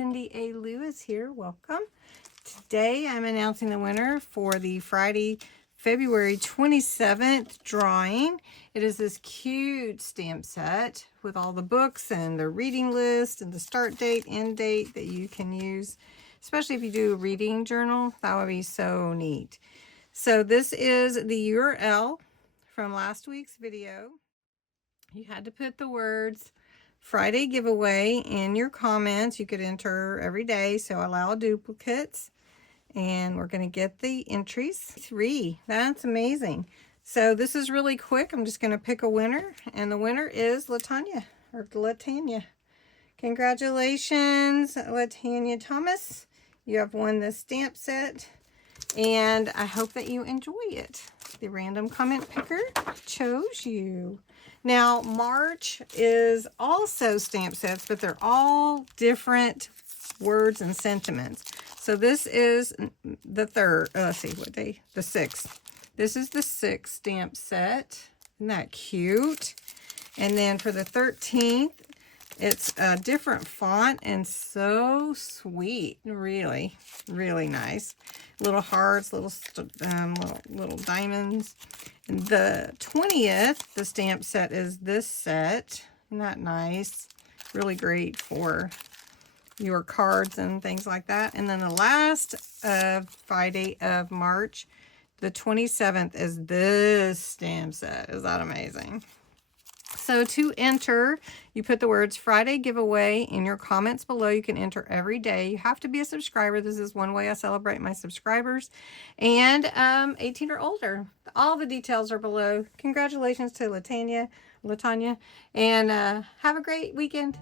CindyALewis here. Welcome. Today I'm announcing the winner for the Friday, February 27th drawing. It is this cute stamp set with all the books and the reading list and the start date, end date that you can use, especially if you do a reading journal. That would be so neat. So this is the URL from last week's video. You had to put the words Friday giveaway in your comments. You could enter every day, so allow duplicates. And we're going to get the entries. 3. That's amazing. So this is really quick. I'm just going to pick a winner, and the winner is Latanya. Congratulations, Latanya Thomas. You have won this stamp set, and I hope that you enjoy it. The random comment picker chose you. Now, March is also stamp sets, but they're all different words and sentiments. So this is the third, let's see, what day? The 6th. This is the 6th stamp set. Isn't that cute? And then for the 13th, it's a different font and so sweet. Really, really nice. Little hearts, little diamonds. And the 20th, the stamp set is this set. Isn't that nice? Really great for your cards and things like that. And then the last Friday of March, the 27th, is this stamp set. Is that amazing? So to enter, you put the words Friday giveaway in your comments below. You can enter every day. You have to be a subscriber. This is one way I celebrate my subscribers. And 18 or older. All the details are below. Congratulations to Latanya. And have a great weekend.